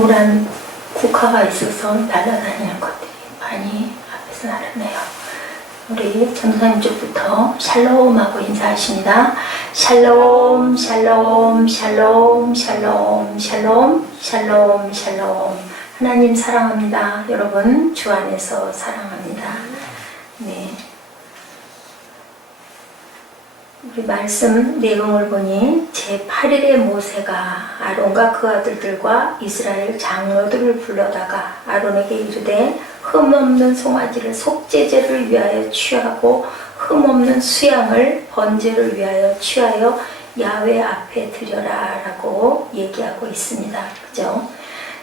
노란 국화가 있어서 날아다니는 것들이 많이 앞에서 나르네요. 우리 전도사님 쪽부터 샬롬하고 인사하십니다. 샬롬, 샬롬, 샬롬, 샬롬, 샬롬, 샬롬, 샬롬. 하나님 사랑합니다. 여러분 주 안에서 사랑합니다. 네. 우리 말씀 내용을 보니 제8일에 모세가 아론과 그 아들들과 이스라엘 장로들을 불러다가 아론에게 이르되 흠없는 송아지를 속죄제를 위하여 취하고 흠없는 수양을 번제를 위하여 취하여 야훼 앞에 드려라 라고 얘기하고 있습니다. 그죠?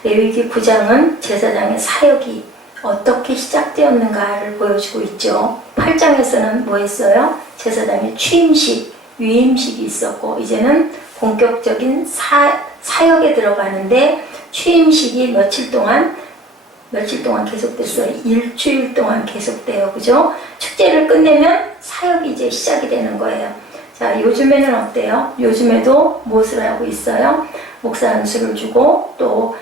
레위기 9장은 제사장의 사역이 어떻게 시작되었는가를 보여주고 있죠. 8장에서는 뭐 했어요? 제사장의 취임식, 위임식이 있었고 이제는 본격적인 사역에 들어가는데 취임식이 며칠 동안 계속됐어요. 일주일 동안 계속돼요. 그죠? 축제를 끝내면 사역이 이제 시작이 되는 거예요. 자, 요즘에는 어때요? 요즘에도 무엇을 하고 있어요? 목사 안수를 주고 또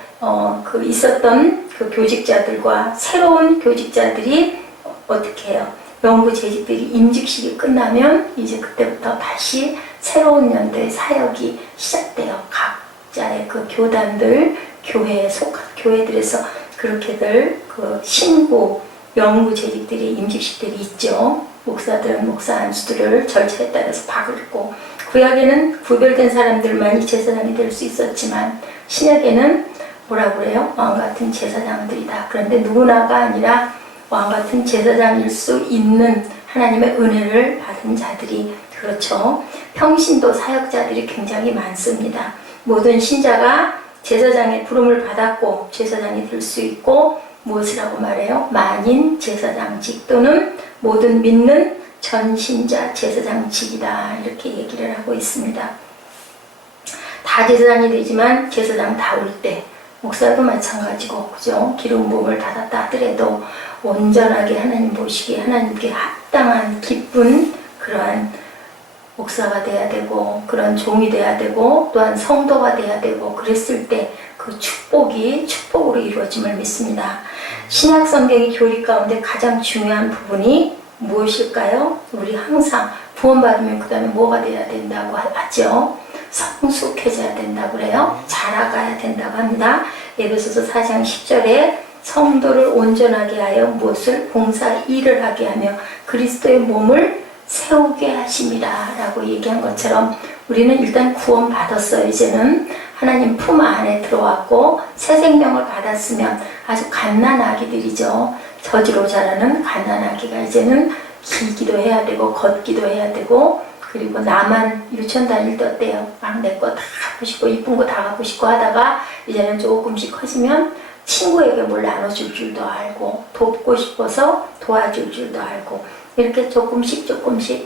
있었던 그 교직자들과 새로운 교직자들이 어떻게 해요? 영구 재직들이 임직식이 끝나면 이제 그때부터 다시 새로운 연도의 사역이 시작돼요. 각자의 그 교단들, 교회에 속한 교회들에서 그렇게들 그 신고, 영구 재직들이 임직식들이 있죠. 목사들은 목사 안수들을 절차에 따라서 바꾸고 구약에는 구별된 사람들만이 제사장이 될 수 있었지만 신약에는 뭐라고 그래요? 왕같은 제사장들이다. 그런데 누구나가 아니라 왕같은 제사장일 수 있는 하나님의 은혜를 받은 자들이 그렇죠. 평신도 사역자들이 굉장히 많습니다. 모든 신자가 제사장의 부름을 받았고 제사장이 될 수 있고 무엇이라고 말해요? 만인 제사장직 또는 모든 믿는 전신자 제사장직이다 이렇게 얘기를 하고 있습니다. 다 제사장이 되지만 제사장 다울 때 목사도 마찬가지고 그죠? 기름 부음을 받았다 하더라도 온전하게 하나님 보시기에 하나님께 합당한 기쁜 그러한 목사가 돼야 되고 그런 종이 돼야 되고 또한 성도가 돼야 되고 그랬을 때 그 축복이 축복으로 이루어짐을 믿습니다. 신약 성경의 교리 가운데 가장 중요한 부분이 무엇일까요? 우리 항상 구원받으면 그 다음에 뭐가 돼야 된다고 하죠? 성숙해져야 된다고 그래요. 자라가야 된다고 합니다. 에베소서 4장 10절에 성도를 온전하게 하여 무엇을 봉사 일을 하게 하며 그리스도의 몸을 세우게 하십니다 라고 얘기한 것처럼 우리는 일단 구원 받았어요. 이제는 하나님 품 안에 들어왔고 새 생명을 받았으면 아주 갓난아기들이죠. 저지로 자라는 갓난아기가 이제는 기기도 해야 되고 걷기도 해야 되고 그리고 나만 유치원 다닐 때 어때요? 막 내 거 다 갖고 싶고 이쁜 거 다 갖고 싶고 하다가 이제는 조금씩 커지면 친구에게 뭘 나눠줄 줄도 알고 돕고 싶어서 도와줄 줄도 알고 이렇게 조금씩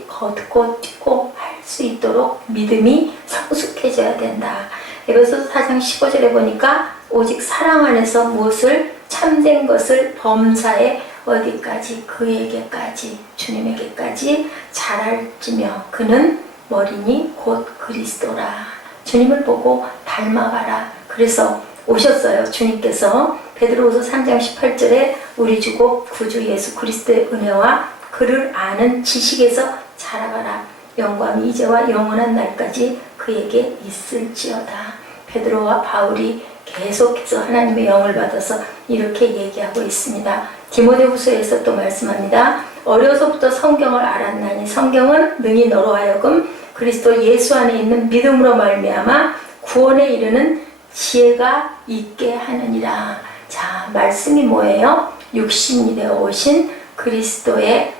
걷고 뛰고 할 수 있도록 믿음이 성숙해져야 된다. 에베소서 4장 15절에 보니까 오직 사랑 안에서 무엇을 참된 것을 범사에 어디까지 그에게까지 주님에게까지 자랄지며 그는 머리니 곧 그리스도라. 주님을 보고 닮아가라. 그래서 오셨어요. 주님께서 베드로후서 3장 18절에 우리 주고 구주 예수 그리스도의 은혜와 그를 아는 지식에서 자라가라. 영광이 이제와 영원한 날까지 그에게 있을지어다. 베드로와 바울이 계속해서 하나님의 영을 받아서 이렇게 얘기하고 있습니다. 디모데후서에서 또 말씀합니다. 어려서부터 성경을 알았나니 성경은 능히 너로 하여금 그리스도 예수 안에 있는 믿음으로 말미암아 구원에 이르는 지혜가 있게 하느니라. 자, 말씀이 뭐예요? 육신이 되어 오신 그리스도의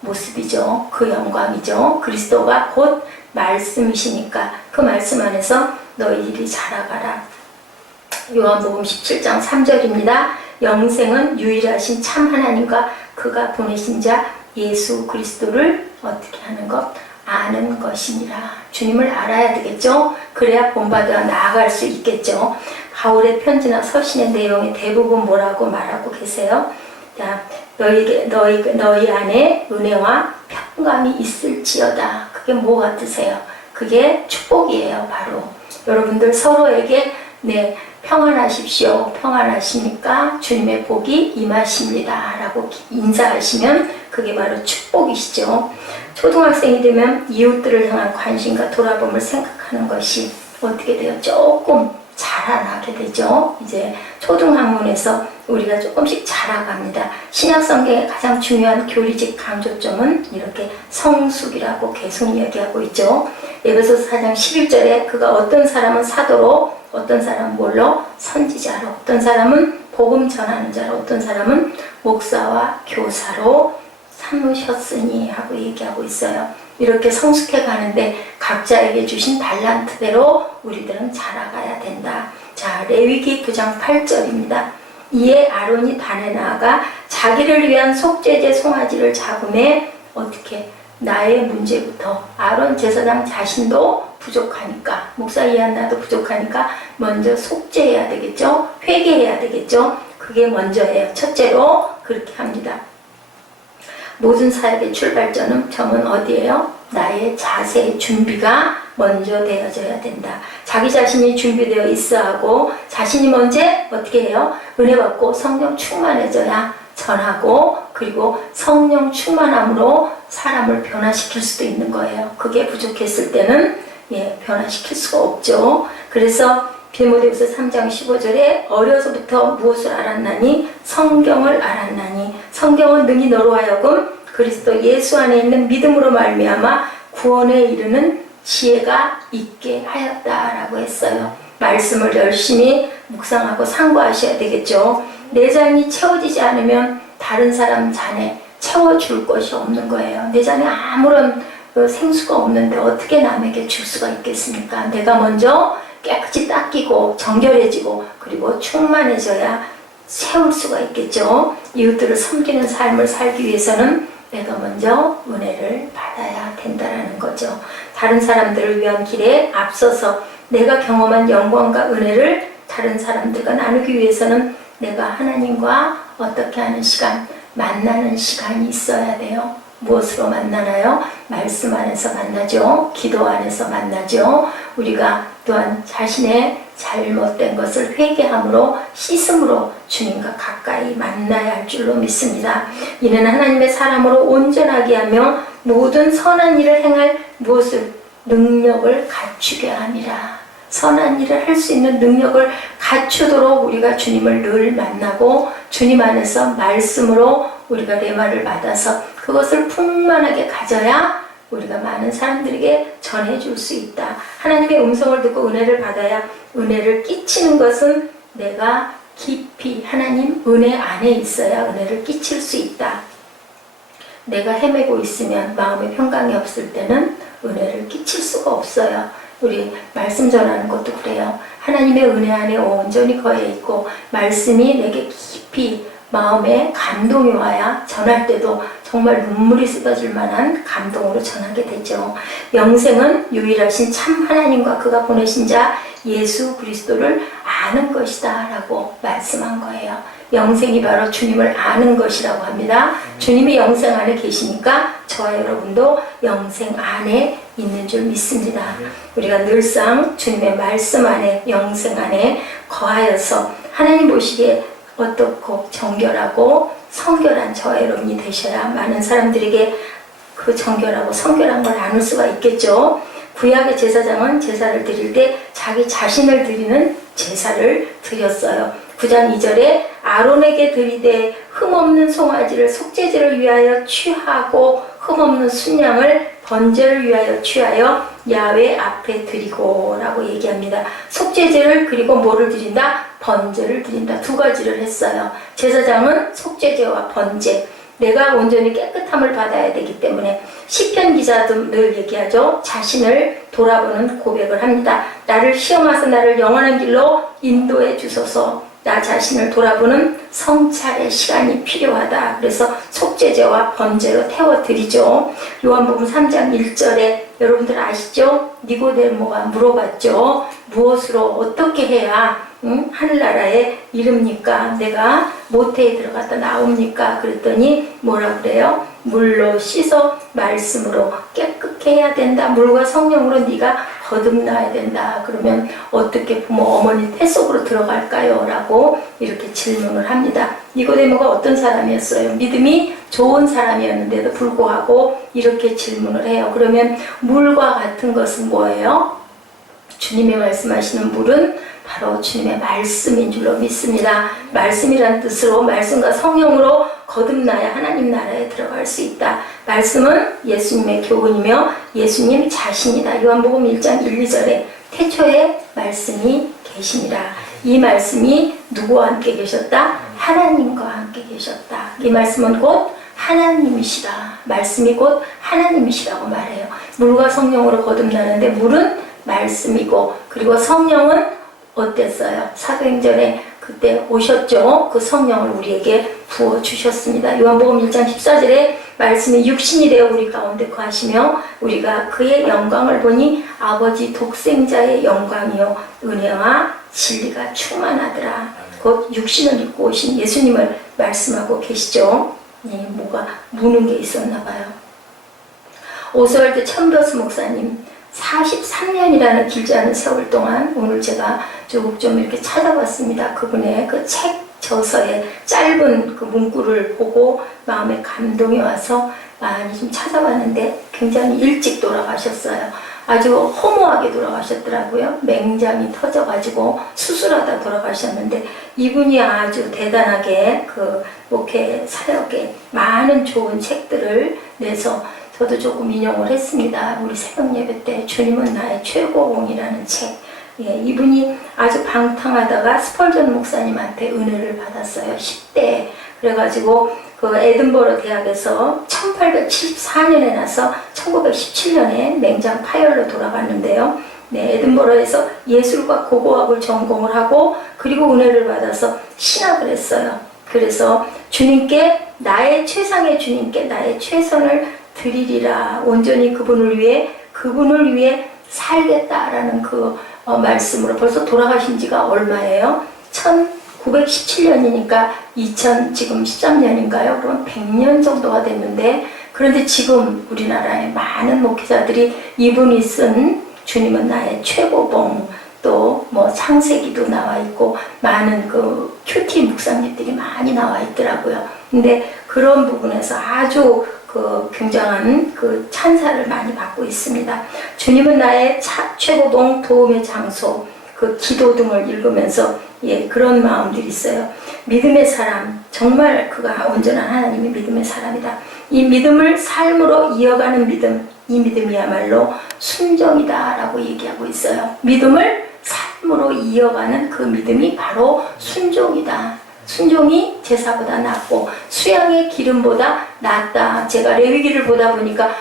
모습이죠. 그 영광이죠. 그리스도가 곧 말씀이시니까 그 말씀 안에서 너희들이 자라가라. 요한복음 17장 3절입니다. 영생은 유일하신 참 하나님과 그가 보내신 자 예수 그리스도를 어떻게 하는 것? 아는 것이니라. 주님을 알아야 되겠죠. 그래야 본받아 나아갈 수 있겠죠. 바울의 편지나 서신의 내용이 대부분 뭐라고 말하고 계세요? 자, 너희 안에 은혜와 평강이 있을지어다. 그게 뭐 같으세요? 그게 축복이에요. 바로 여러분들 서로에게 네, 평안하십시오. 평안하십니까? 주님의 복이 임하십니다. 라고 인사하시면 그게 바로 축복이시죠. 초등학생이 되면 이웃들을 향한 관심과 돌아봄을 생각하는 것이 어떻게 돼요? 조금 자라나게 되죠. 이제 초등학문에서 우리가 조금씩 자라갑니다. 신약성경의 가장 중요한 교리적 강조점은 이렇게 성숙이라고 계속 이야기하고 있죠. 에베소서 4장 11절에 그가 어떤 사람은 사도로, 어떤 사람은 뭘로? 선지자로, 어떤 사람은 복음 전하는 자로, 어떤 사람은 목사와 교사로 삼으셨으니 하고 얘기하고 있어요. 이렇게 성숙해 가는데 각자에게 주신 달란트대로 우리들은 자라가야 된다. 자, 레위기 9장 8절입니다. 이에 아론이 단에 나아가 자기를 위한 속죄제 송아지를 잡음에 어떻게 나의 문제부터 아론 제사장 자신도 부족하니까 목사 이한나도 부족하니까 먼저 속죄해야 되겠죠. 회개해야 되겠죠. 그게 먼저예요. 첫째로 그렇게 합니다. 모든 사역의 출발점은 어디예요? 나의 자세의 준비가 먼저 되어져야 된다. 자기 자신이 준비되어 있어 하고 자신이 먼저 어떻게 해요? 은혜 받고 성령 충만해져야 전하고 그리고 성령 충만함으로 사람을 변화시킬 수도 있는 거예요. 그게 부족했을 때는 변화시킬 수가 없죠. 그래서 디모데후서 3장 15절에 어려서부터 무엇을 알았나니 성경을 알았나니 성경은 능히 너로 하여금 그리스도 예수 안에 있는 믿음으로 말미암아 구원에 이르는 지혜가 있게 하였다라고 했어요. 말씀을 열심히 묵상하고 상고하셔야 되겠죠. 내 잔이 채워지지 않으면 다른 사람 잔에 채워줄 것이 없는 거예요. 내 잔에 아무런 생수가 없는데 어떻게 남에게 줄 수가 있겠습니까? 내가 먼저 깨끗이 닦이고 정결해지고 그리고 충만해져야 채울 수가 있겠죠. 이웃들을 섬기는 삶을 살기 위해서는 내가 먼저 은혜를 받아야 된다는 거죠. 다른 사람들을 위한 길에 앞서서 내가 경험한 영광과 은혜를 다른 사람들과 나누기 위해서는 내가 하나님과 어떻게 하는 시간, 만나는 시간이 있어야 돼요. 무엇으로 만나나요? 말씀 안에서 만나죠. 기도 안에서 만나죠. 우리가 또한 자신의 잘못된 것을 회개함으로 씻음으로 주님과 가까이 만나야 할 줄로 믿습니다. 이는 하나님의 사람으로 온전하게 하며 모든 선한 일을 행할 무엇을? 능력을 갖추게 함이라. 선한 일을 할 수 있는 능력을 갖추도록 우리가 주님을 늘 만나고 주님 안에서 말씀으로 우리가 레마를 받아서 그것을 풍만하게 가져야 우리가 많은 사람들에게 전해줄 수 있다. 하나님의 음성을 듣고 은혜를 받아야 은혜를 끼치는 것은 내가 깊이 하나님 은혜 안에 있어야 은혜를 끼칠 수 있다. 내가 헤매고 있으면 마음의 평강이 없을 때는 은혜를 끼칠 수가 없어요. 우리 말씀 전하는 것도 그래요. 하나님의 은혜 안에 온전히 거해 있고 말씀이 내게 깊이 마음에 감동이 와야 전할 때도 정말 눈물이 쏟아질 만한 감동으로 전하게 되죠. 영생은 유일하신 참 하나님과 그가 보내신 자 예수 그리스도를 아는 것이다 라고 말씀한 거예요. 영생이 바로 주님을 아는 것이라고 합니다. 주님이 영생 안에 계시니까 저와 여러분도 영생 안에 있는 줄 믿습니다. 우리가 늘상 주님의 말씀 안에 영생 안에 거하여서 하나님 보시기에 어떻고 정결하고 성결한 저와 여러분이 되셔야 많은 사람들에게 그 정결하고 성결한 걸 나눌 수가 있겠죠. 구약의 제사장은 제사를 드릴 때 자기 자신을 드리는 제사를 드렸어요. 9장 2절에 아론에게 드리되 흠없는 송아지를 속죄제를 위하여 취하고 흠없는 순양을 번제를 위하여 취하여 야훼 앞에 드리고 라고 얘기합니다. 속죄제를 그리고 뭐를 드린다? 번제를 드린다. 두 가지를 했어요. 제사장은 속죄제와 번제, 내가 온전히 깨끗함을 받아야 되기 때문에 시편 기자도 늘 얘기하죠. 자신을 돌아보는 고백을 합니다. 나를 시험하사 나를 영원한 길로 인도해 주소서. 나 자신을 돌아보는 성찰의 시간이 필요하다. 그래서 속죄제와 번제로 태워드리죠. 요한복음 3장 1절에 여러분들 아시죠? 니고데모가 물어봤죠. 무엇으로 어떻게 해야 하늘나라에 이릅니까? 내가 모태에 들어갔다 나옵니까? 그랬더니 뭐라 그래요? 물로 씻어 말씀으로 깨끗게 해야 된다. 물과 성령으로 네가 거듭나야 된다. 그러면 어떻게 부모 어머니 태 속으로 들어갈까요? 라고 이렇게 질문을 합니다. 니고데모가 어떤 사람이었어요? 믿음이 좋은 사람이었는데도 불구하고 이렇게 질문을 해요. 그러면 물과 같은 것은 뭐예요? 주님이 말씀하시는 물은 바로 주님의 말씀인 줄로 믿습니다. 말씀이란 뜻으로 말씀과 성령으로 거듭나야 하나님 나라에 들어갈 수 있다. 말씀은 예수님의 교훈이며 예수님 자신이다. 요한복음 1장 1, 2절에 태초에 말씀이 계시니라. 이 말씀이 누구와 함께 계셨다? 하나님과 함께 계셨다. 이 말씀은 곧 하나님이시다. 말씀이 곧 하나님이시라고 말해요. 물과 성령으로 거듭나는데 물은 말씀이고, 그리고 성령은 어땠어요? 사도행전에 그때 오셨죠? 그 성령을 우리에게 부어주셨습니다. 요한복음 1장 14절에 말씀이 육신이 되어 우리 가운데 거하시며 우리가 그의 영광을 보니 아버지 독생자의 영광이요 은혜와 진리가 충만하더라. 곧 육신을 입고 오신 예수님을 말씀하고 계시죠? 네, 뭐가 무는 게 있었나 봐요. 오스왈드 챔버스 목사님 43년이라는 길지 않은 세월 동안 오늘 제가 좀 이렇게 찾아봤습니다. 그분의 그 책 저서의 짧은 그 문구를 보고 마음에 감동이 와서 많이 좀 찾아봤는데 굉장히 일찍 돌아가셨어요. 아주 허무하게 돌아가셨더라고요. 맹장이 터져가지고 수술하다 돌아가셨는데 이분이 아주 대단하게 그 목회 사역에 많은 좋은 책들을 내서 저도 조금 인용을 했습니다. 우리 새벽 예배 때 주님은 나의 최고봉이라는 책. 예, 이분이 아주 방탕하다가 스펄전 목사님한테 은혜를 받았어요. 10대. 그래가지고 그 에든버러 대학에서 1874년에 나서 1917년에 맹장 파열로 돌아갔는데요. 네, 에든버러에서 예술과 고고학을 전공을 하고 그리고 은혜를 받아서 신학을 했어요. 그래서 주님께 나의 최상의 주님께 나의 최선을 드리리라. 온전히 그분을 위해 살겠다라는 그 말씀으로 벌써 돌아가신 지가 얼마예요? 1917년이니까 지금 13년인가요? 그럼 100년 정도가 됐는데, 그런데 지금 우리나라의 많은 목회자들이 이분이 쓴 주님은 나의 최고봉, 또 뭐 창세기도 나와 있고 많은 그 큐티 묵상집들이 많이 나와 있더라고요. 근데 그런 부분에서 아주 그 굉장한 그 찬사를 많이 받고 있습니다. 주님은 나의 최고봉, 도움의 장소, 그 기도 등을 읽으면서 예, 그런 마음들이 있어요. 믿음의 사람, 정말 그가 온전한 하나님의 믿음의 사람이다. 이 믿음을 삶으로 이어가는 믿음, 이 믿음이야말로 순종이다라고 얘기하고 있어요. 믿음을 삶으로 이어가는 그 믿음이 바로 순종이다. 순종이 제사보다 낫고 수양의 기름보다 낫다. 제가 레위기를 보다 보니까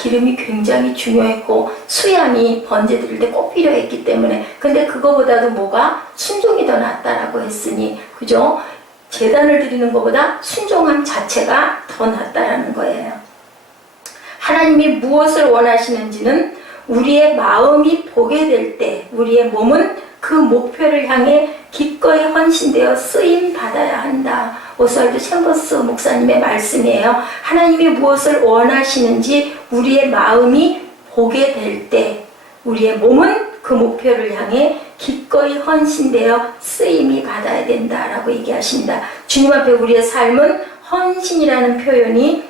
기름이 굉장히 중요했고 수양이 번제 드릴 때 꼭 필요했기 때문에, 근데 그거보다도 뭐가 순종이 더 낫다라고 했으니, 그죠? 제단을 드리는 것보다 순종함 자체가 더 낫다라는 거예요. 하나님이 무엇을 원하시는지는 우리의 마음이 보게 될 때 우리의 몸은 그 목표를 향해 기꺼이 헌신되어 쓰임 받아야 한다. 오스왈드 챔버스 목사님의 말씀이에요. 하나님이 무엇을 원하시는지 우리의 마음이 보게 될 때 우리의 몸은 그 목표를 향해 기꺼이 헌신되어 쓰임이 받아야 된다라고 얘기하십니다. 주님 앞에 우리의 삶은 헌신이라는 표현이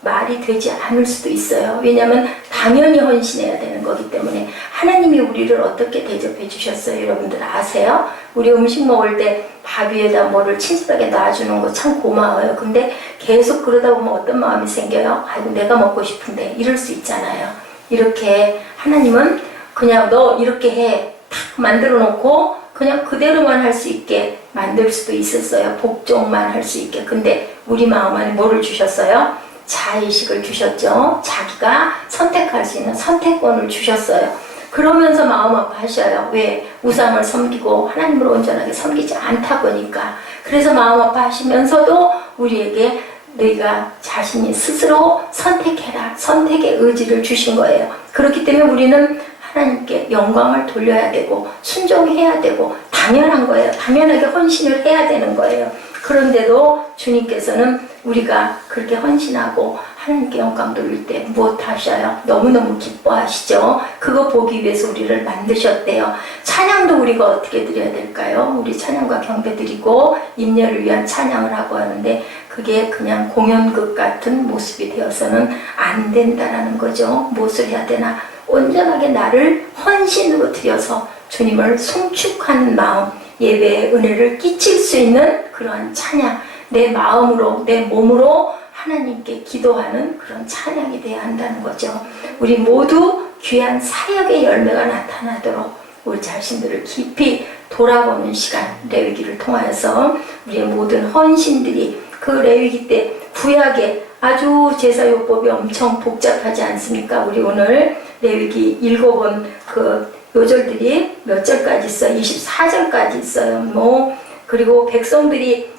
말이 되지 않을 수도 있어요. 왜냐하면 당연히 헌신해야 되는 거기 때문에. 하나님이 우리를 어떻게 대접해 주셨어요? 여러분들 아세요? 우리 음식 먹을 때 밥 위에다 뭐를 친절하게 놔주는 거 참 고마워요. 근데 계속 그러다 보면 어떤 마음이 생겨요? 아이고 내가 먹고 싶은데 이럴 수 있잖아요. 이렇게 하나님은 그냥 너 이렇게 해 탁 만들어 놓고 그냥 그대로만 할 수 있게 만들 수도 있었어요. 복종만 할 수 있게. 근데 우리 마음 안에 뭐를 주셨어요? 자의식을 주셨죠. 자기가 선택할 수 있는 선택권을 주셨어요. 그러면서 마음 아파하셔요. 왜? 우상을 섬기고 하나님을 온전하게 섬기지 않다 보니까. 그래서 마음 아파하시면서도 우리에게 너희가 자신이 스스로 선택해라. 선택의 의지를 주신 거예요. 그렇기 때문에 우리는 하나님께 영광을 돌려야 되고 순종해야 되고 당연한 거예요. 당연하게 헌신을 해야 되는 거예요. 그런데도 주님께서는 우리가 그렇게 헌신하고 하나님께 영광 돌릴 때 무엇 하셔요? 너무너무 기뻐하시죠? 그거 보기 위해서 우리를 만드셨대요. 찬양도 우리가 어떻게 드려야 될까요? 우리 찬양과 경배 드리고 임예를 위한 찬양을 하고 하는데 그게 그냥 공연극 같은 모습이 되어서는 안 된다라는 거죠. 무엇을 해야 되나? 온전하게 나를 헌신으로 드려서 주님을 송축하는 마음, 예배의 은혜를 끼칠 수 있는 그러한 찬양, 내 마음으로, 내 몸으로 하나님께 기도하는 그런 찬양이 되어야 한다는 거죠. 우리 모두 귀한 사역의 열매가 나타나도록 우리 자신들을 깊이 돌아보는 시간, 레위기를 통하여서 우리의 모든 헌신들이 그 레위기 때 구약에 아주 제사요법이 엄청 복잡하지 않습니까? 우리 오늘 레위기 읽어본 그 요절들이 몇 절까지 있어요? 24절까지 있어요. 그리고 백성들이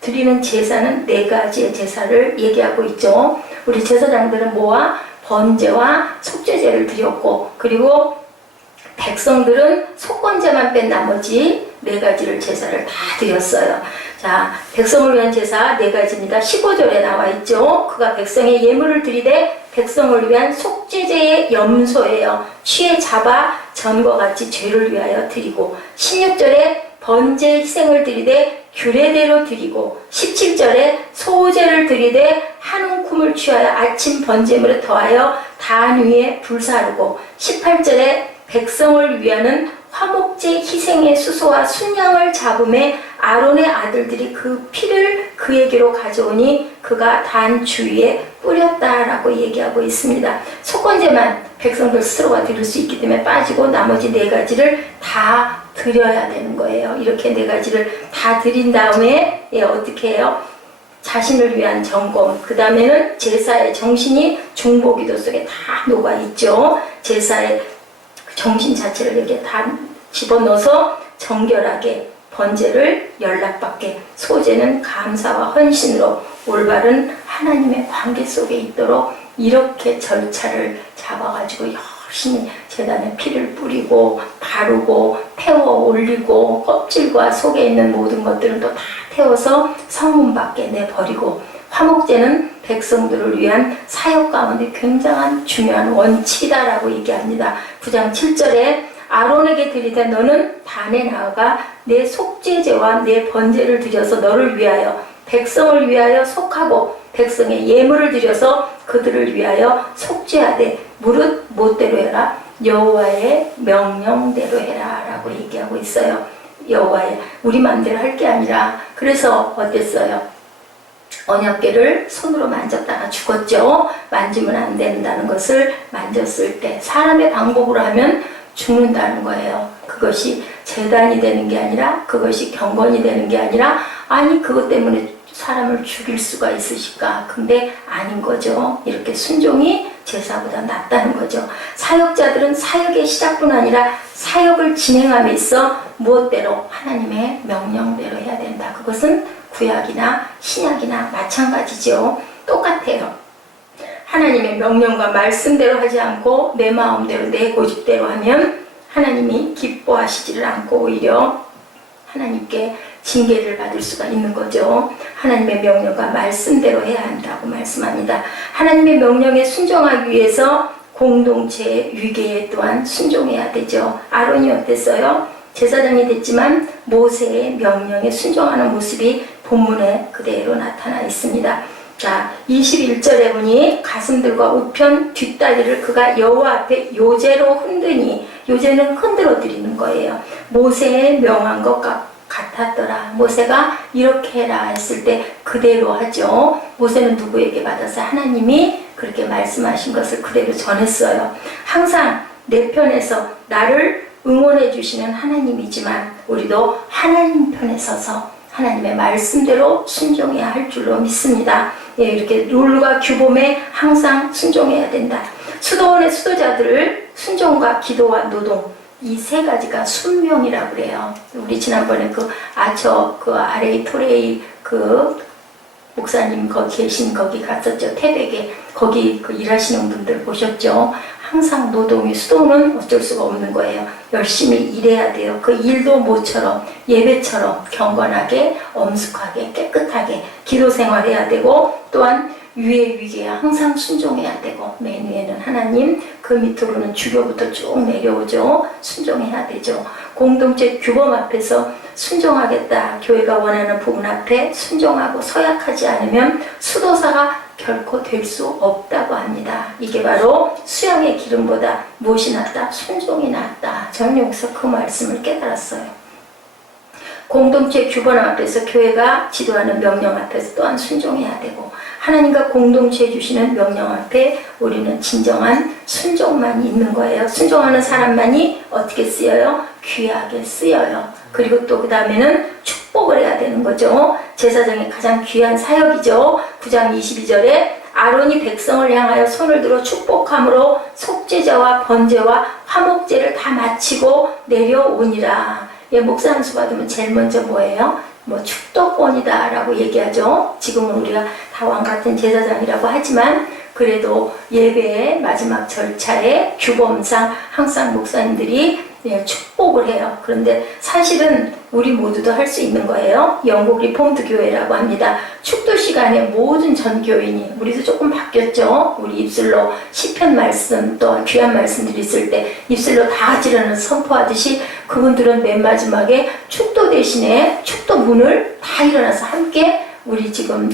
드리는 제사는 4가지의 제사를 얘기하고 있죠. 우리 제사장들은 뭐와? 번제와 속죄제를 드렸고, 그리고 백성들은 속건제만 뺀 나머지 4가지를 제사를 다 드렸어요. 자, 백성을 위한 제사 4가지입니다. 15절에 나와 있죠. 그가 백성의 예물을 드리되 백성을 위한 속죄제의 염소예요. 취해 잡아 전과 같이 죄를 위하여 드리고, 16절에 번제 희생을 드리되 규례대로 드리고, 17절에 소제를 드리되 한 움큼을 취하여 아침 번제물에 더하여 단 위에 불사르고, 18절에 백성을 위하는 화목제 희생의 수소와 순양을 잡음에 아론의 아들들이 그 피를 그에게로 가져오니 그가 단 주위에 뿌렸다라고 얘기하고 있습니다. 속건제만 백성들 스스로가 드릴 수 있기 때문에 빠지고 나머지 4가지를 다 드려야 되는 거예요. 이렇게 4가지를 다 드린 다음에 어떻게 해요? 자신을 위한 점검, 그 다음에는 제사의 정신이 중보기도 속에 다 녹아있죠. 제사의 정신 자체를 여기에 다 집어넣어서 정결하게 번제를 연락받게, 소제는 감사와 헌신으로 올바른 하나님의 관계 속에 있도록 이렇게 절차를 잡아가지고 열심히 제단에 피를 뿌리고 바르고 태워 올리고 껍질과 속에 있는 모든 것들을 또 다 태워서 성문 밖에 내버리고, 화목제는 백성들을 위한 사역 가운데 굉장한 중요한 원칙이다라고 얘기합니다. 9장 7절에 아론에게 드리되 너는 단에 나아가 내 속죄제와 내 번제를 드려서 너를 위하여 백성을 위하여 속하고 백성의 예물을 드려서 그들을 위하여 속죄하되 무릇 못대로 해라, 여호와의 명령대로 해라 라고 얘기하고 있어요. 여호와의, 우리 마음대로 할 게 아니라. 그래서 어땠어요? 언약궤를 손으로 만졌다가 죽었죠. 만지면 안 된다는 것을 만졌을 때 사람의 방법으로 하면 죽는다는 거예요. 그것이 제단이 되는 게 아니라, 그것이 경건이 되는 게 아니라, 아니 그것 때문에 사람을 죽일 수가 있으실까? 근데 아닌 거죠. 이렇게 순종이 제사보다 낫다는 거죠. 사역자들은 사역의 시작뿐 아니라 사역을 진행함에 있어 무엇대로? 하나님의 명령대로 해야 된다. 그것은 구약이나 신약이나 마찬가지죠. 똑같아요. 하나님의 명령과 말씀대로 하지 않고 내 마음대로 내 고집대로 하면 하나님이 기뻐하시지를 않고 오히려 하나님께 징계를 받을 수가 있는 거죠. 하나님의 명령과 말씀대로 해야 한다고 말씀합니다. 하나님의 명령에 순종하기 위해서 공동체의 위계에 또한 순종해야 되죠. 아론이 어땠어요? 제사장이 됐지만 모세의 명령에 순종하는 모습이 본문에 그대로 나타나 있습니다. 자, 21절에 보니 가슴들과 우편 뒷다리를 그가 여호와 앞에 요제로 흔드니, 요제는 흔들어 드리는 거예요. 모세의 명한 것 같았더라. 모세가 이렇게 해라 했을 때 그대로 하죠. 모세는 누구에게 받아서? 하나님이 그렇게 말씀하신 것을 그대로 전했어요. 항상 내 편에서 나를 응원해 주시는 하나님이지만 우리도 하나님 편에 서서 하나님의 말씀대로 순종해야 할 줄로 믿습니다. 이렇게 룰과 규범에 항상 순종해야 된다. 수도원의 수도자들을 순종과 기도와 노동, 이 3가지가 순명이라고 그래요. 우리 지난번에 그 아레이 토레이 목사님 거기 계신 거기 갔었죠. 태백에 거기 일하시는 분들 보셨죠. 항상 노동이, 수도는 어쩔 수가 없는 거예요. 열심히 일해야 돼요. 그 일도 모처럼 예배처럼 경건하게 엄숙하게 깨끗하게 기도 생활해야 되고, 또한 위에 위기에 항상 순종해야 되고, 맨 위에는 하나님, 그 밑으로는 주교부터 쭉 내려오죠. 순종해야 되죠. 공동체 규범 앞에서 순종하겠다. 교회가 원하는 부분 앞에 순종하고 서약하지 않으면 수도사가 결코 될 수 없다고 합니다. 이게 바로 수양의 기름보다 무엇이 낫다? 순종이 낫다. 저는 여기서 그 말씀을 깨달았어요. 공동체 규범 앞에서 교회가 지도하는 명령 앞에서 또한 순종해야 되고, 하나님과 공동체에 주시는 명령 앞에 우리는 진정한 순종만 있는 거예요. 순종하는 사람만이 어떻게 쓰여요? 귀하게 쓰여요. 그리고 또 그 다음에는 축복을 해야 되는 거죠. 제사장의 가장 귀한 사역이죠. 9장 22절에 아론이 백성을 향하여 손을 들어 축복함으로 속죄제와 번제와 화목제를 다 마치고 내려오니라. 예, 목사 한 수 받으면 제일 먼저 뭐예요? 뭐 축도권이다 라고 얘기하죠. 지금은 우리가 다 왕같은 제사장이라고 하지만 그래도 예배의 마지막 절차의 규범상 항상 목사님들이 축복을 해요. 그런데 사실은 우리 모두도 할 수 있는 거예요. 영국 리폼드 교회라고 합니다. 축도 시간에 모든 전 교인이, 우리도 조금 바뀌었죠. 우리 입술로 시편 말씀 또 귀한 말씀들이 있을 때 입술로 다 같이 일어나서 선포하듯이 그분들은 맨 마지막에 축도 대신에 축도 문을 다 일어나서 함께 우리 지금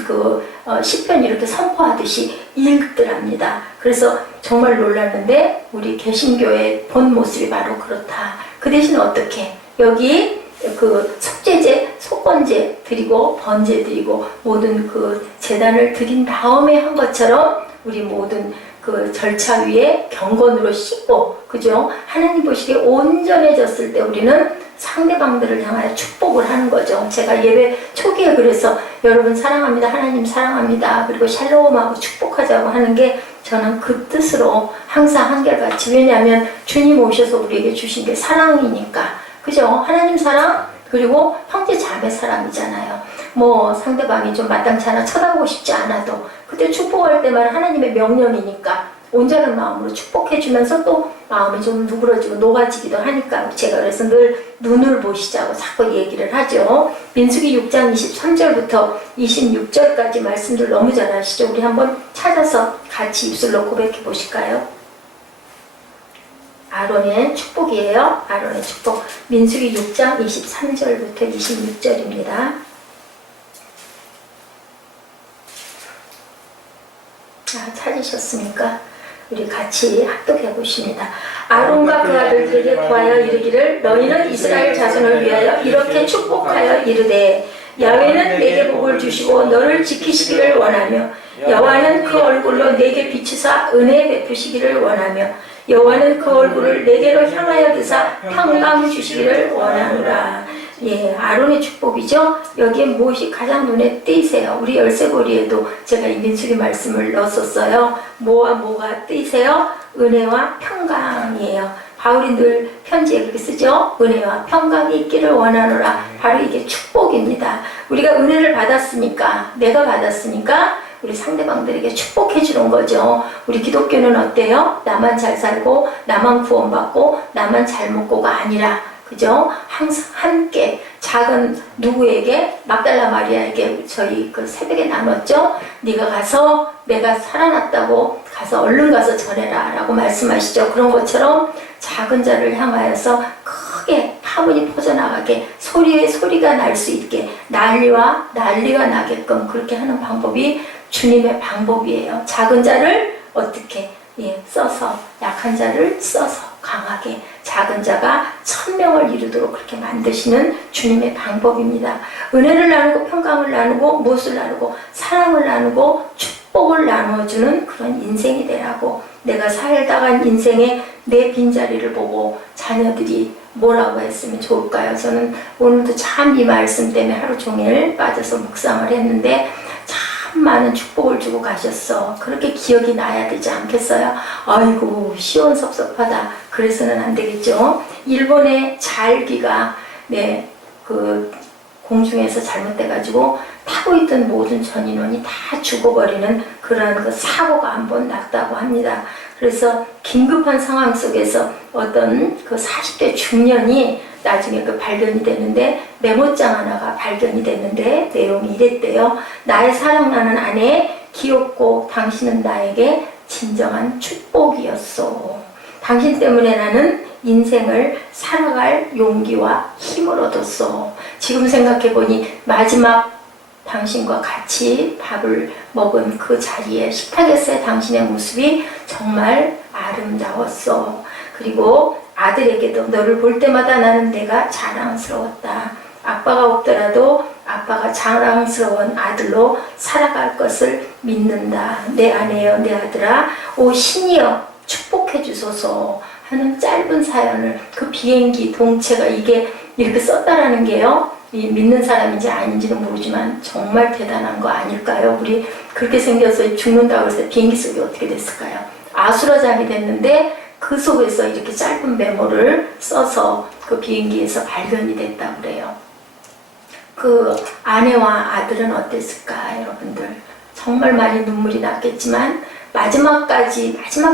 시편 이렇게 선포하듯이 읽더랍니다. 그래서 정말 놀랐는데 우리 개신교의 본 모습이 바로 그렇다. 그 대신 어떻게? 여기 그 속죄제, 속건제 드리고 번제 드리고 모든 그 제단을 드린 다음에 한 것처럼 우리 모든 그 절차 위에 경건으로 씻고, 그죠? 하나님 보시기에 온전해졌을 때 우리는 상대방들을 향하여 축복을 하는 거죠. 제가 예배 초기에 그래서 여러분 사랑합니다, 하나님 사랑합니다, 그리고 샬롬하고 축복하자고 하는 게 저는 그 뜻으로 항상 한결같이, 왜냐하면 주님 오셔서 우리에게 주신 게 사랑이니까, 그죠? 하나님 사랑, 그리고 형제 자매 사랑이잖아요. 뭐 상대방이 좀 마땅치 않아 쳐다보고 싶지 않아도 그때 축복할 때만 하나님의 명령이니까 온전한 마음으로 축복해주면서 또 마음이 좀 누그러지고 녹아지기도 하니까 제가 그래서 늘 눈을 보시자고 자꾸 얘기를 하죠. 민수기 6장 23절부터 26절까지 말씀들 너무 잘 아시죠? 우리 한번 찾아서 같이 입술로 고백해 보실까요? 아론의 축복이에요. 아론의 축복. 민수기 6장 23절부터 26절입니다. 찾으셨습니까? 우리 같이 합독해 보십니다. 아론과 그 아들들에게 구하여 이르기를 너희는 이스라엘 자손을 위하여 이렇게 축복하여 이르되 야훼는 내게 복을 주시고 너를 지키시기를 원하며 여호와는 그 얼굴로 내게 비추사 은혜 베푸시기를 원하며 여호와는 그 얼굴을 내게로 향하여 드사 평강 주시기를 원하노라. 예, 아론의 축복이죠. 여기에 무엇이 가장 눈에 띄세요? 우리 열쇠고리에도 제가 이 민수기 말씀을 넣었었어요. 뭐와 뭐가 띄세요? 은혜와 평강이에요. 바울이 늘 편지에 그렇게 쓰죠. 은혜와 평강이 있기를 원하노라. 바로 이게 축복입니다. 우리가 은혜를 받았으니까, 내가 받았으니까 우리 상대방들에게 축복해 주는 거죠. 우리 기독교는 어때요? 나만 잘 살고 나만 구원받고 나만 잘 먹고가 아니라, 그죠? 항상 함께 작은 누구에게, 막달라 마리아에게 저희 그 새벽에 나눴죠. 네가 가서 내가 살아났다고 가서 얼른 가서 전해라 라고 말씀하시죠. 그런 것처럼 작은 자를 향하여서 크게 파문이 퍼져나가게 소리에 소리가 날 수 있게 난리가 나게끔 그렇게 하는 방법이 주님의 방법이에요. 작은 자를 어떻게 써서, 약한 자를 써서 강하게, 작은 자가 1000명을 이루도록 그렇게 만드시는 주님의 방법입니다. 은혜를 나누고 평강을 나누고 무엇을 나누고 사랑을 나누고 축복을 나누어주는 그런 인생이 되라고, 내가 살다간 인생에 내 빈자리를 보고 자녀들이 뭐라고 했으면 좋을까요? 저는 오늘도 참 이 말씀 때문에 하루 종일 빠져서 묵상을 했는데 참 많은 축복을 주고 가셨어. 그렇게 기억이 나야 되지 않겠어요? 아이고 시원섭섭하다. 그래서는 안 되겠죠. 일본의 잘기가 그 공중에서 잘못돼가지고 타고 있던 모든 전인원이 다 죽어버리는 그런 그 사고가 한 번 났다고 합니다. 그래서 긴급한 상황 속에서 어떤 그 40대 중년이 나중에 그 발견이 되는데, 메모장 하나가 발견이 됐는데 내용이 이랬대요. 나의 사랑나는 아내 귀엽고 당신은 나에게 진정한 축복이었소. 당신 때문에 나는 인생을 살아갈 용기와 힘을 얻었소. 지금 생각해보니 마지막 당신과 같이 밥을 먹은 그 자리에 식탁에서의 당신의 모습이 정말 아름다웠어. 그리고 아들에게도 너를 볼 때마다 나는 내가 자랑스러웠다. 아빠가 없더라도 아빠가 자랑스러운 아들로 살아갈 것을 믿는다. 내 아내여 내 아들아 오 신이여 축복해 주소서 하는 짧은 사연을 그 비행기 동체가 이게 이렇게 썼다라는 게요. 이 믿는 사람인지 아닌지는 모르지만 정말 대단한 거 아닐까요? 우리 그렇게 생겨서 죽는다고 해서 비행기 속이 어떻게 됐을까요? 아수라장이 됐는데 그 속에서 이렇게 짧은 메모를 써서 그 비행기에서 발견이 됐다고 그래요. 그 아내와 아들은 어땠을까 여러분들? 정말 많이 눈물이 났겠지만 마지막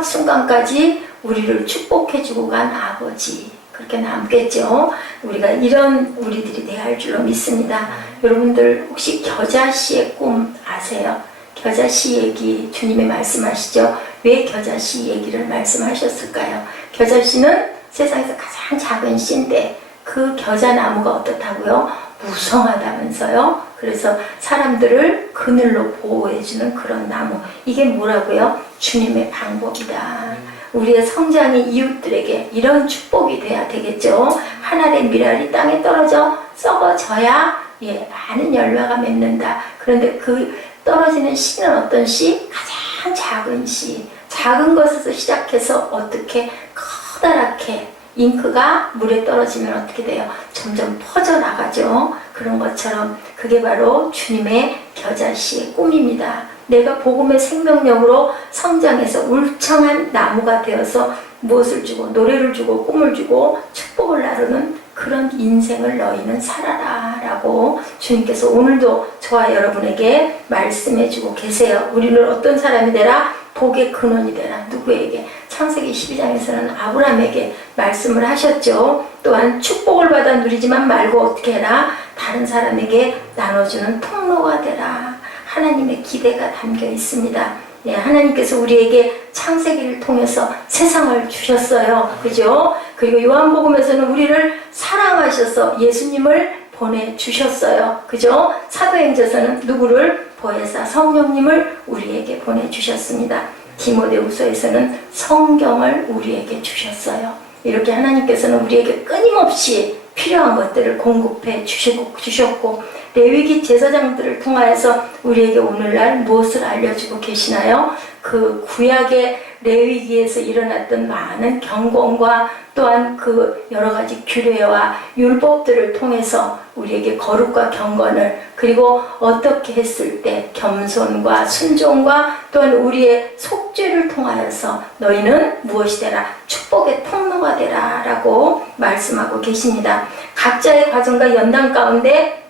순간까지 우리를 축복해주고 간 아버지 그렇게 남겠죠. 우리가 이런 우리들이 돼야 할 줄로 믿습니다. 여러분들 혹시 겨자씨의 꿈 아세요? 겨자씨 얘기 주님이 말씀하시죠. 왜 겨자씨 얘기를 말씀하셨을까요? 겨자씨는 세상에서 가장 작은 씨인데 그 겨자나무가 어떻다고요? 무성하다면서요. 그래서 사람들을 그늘로 보호해주는 그런 나무. 이게 뭐라고요? 주님의 방법이다. 우리의 성장이 이웃들에게 이런 축복이 돼야 되겠죠. 한 알의 밀알이 땅에 떨어져 썩어져야 많은 열매가 맺는다. 그런데 그 떨어지는 씨는 어떤 씨? 가장 작은 씨. 작은 것에서 시작해서 어떻게 커다랗게 잉크가 물에 떨어지면 어떻게 돼요? 점점 퍼져나가죠. 그런 것처럼 그게 바로 주님의 겨자씨의 꿈입니다. 내가 복음의 생명력으로 성장해서 울창한 나무가 되어서 무엇을 주고 노래를 주고 꿈을 주고 축복을 나누는 그런 인생을 너희는 살아라 라고 주님께서 오늘도 저와 여러분에게 말씀해 주고 계세요. 우리는 어떤 사람이 되라? 복의 근원이 되라. 누구에게? 창세기 12장에서는 아브라함에게 말씀을 하셨죠. 또한 축복을 받아 누리지만 말고 어떻게 해라? 다른 사람에게 나눠주는 통로가 되라. 하나님의 기대가 담겨 있습니다. 네, 하나님께서 우리에게 창세기를 통해서 세상을 주셨어요. 그죠? 그리고 요한복음에서는 우리를 사랑하셔서 예수님을 보내주셨어요. 그죠? 사도행전에서는 누구를? 보혜사 성령님을 우리에게 보내주셨습니다. 디모데후서에서는 성경을 우리에게 주셨어요. 이렇게 하나님께서는 우리에게 끊임없이 필요한 것들을 공급해 주셨고 레위기 제사장들을 통하여서 우리에게 오늘날 무엇을 알려주고 계시나요? 그 구약의 레위기에서 일어났던 많은 경건과 또한 그 여러 가지 규례와 율법들을 통해서 우리에게 거룩과 경건을 그리고 어떻게 했을 때 겸손과 순종과 또한 우리의 속죄를 통하여서 너희는 무엇이 되라? 축복의 통로가 되라 라고 말씀하고 계십니다. 각자의 과정과 연단 가운데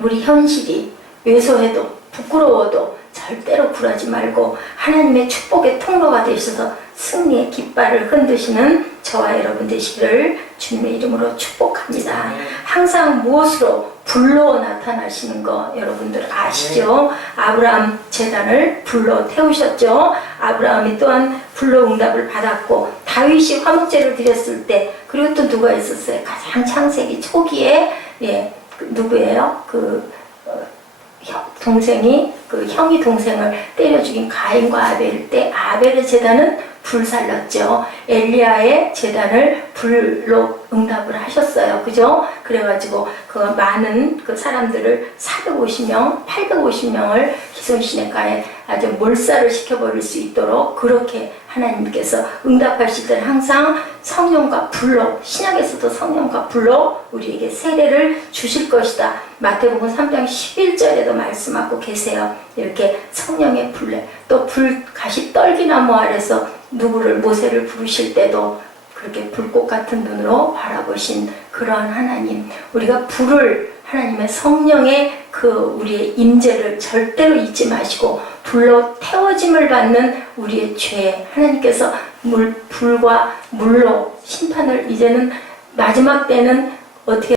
우리 현실이 왜소해도 부끄러워도 절대로 굴하지 말고 하나님의 축복의 통로가 되셔서 승리의 깃발을 흔드시는 저와 여러분 되시기를 주님의 이름으로 축복합니다. 항상 무엇으로? 불로 나타나시는 거 여러분들 아시죠? 아브라함 제단을 불로 태우셨죠. 아브라함이 또한 불로 응답을 받았고 다윗이 화목제를 드렸을 때 그리고 또 누가 있었어요? 가장 창세기 초기에 누구예요? 동생이 형이 동생을 때려 죽인 가인과 아벨 때 아벨의 제단은 불살랐죠. 엘리야의 제단을 불로 응답을 하셨어요. 그죠? 그래가지고 그 많은 그 사람들을 450명, 850명을 기손시내가에 아주 몰살을 시켜버릴 수 있도록 그렇게 하나님께서 응답하실 때는 항상 성령과 불로, 신약에서도 성령과 불로 우리에게 세례를 주실 것이다. 마태복음 3장 11절에도 말씀하고 계세요. 이렇게 성령의 불에 또 불가시 떨기나무 아래서 누구를 모세를 부르실 때도 그렇게 불꽃 같은 눈으로 바라보신 그런 하나님, 우리가 불을 하나님의 성령의 그 우리의 임재를 절대로 잊지 마시고 불로 태워짐을 받는 우리의 죄, 하나님께서 불과 물로 심판을 이제는 마지막 때는 어떻게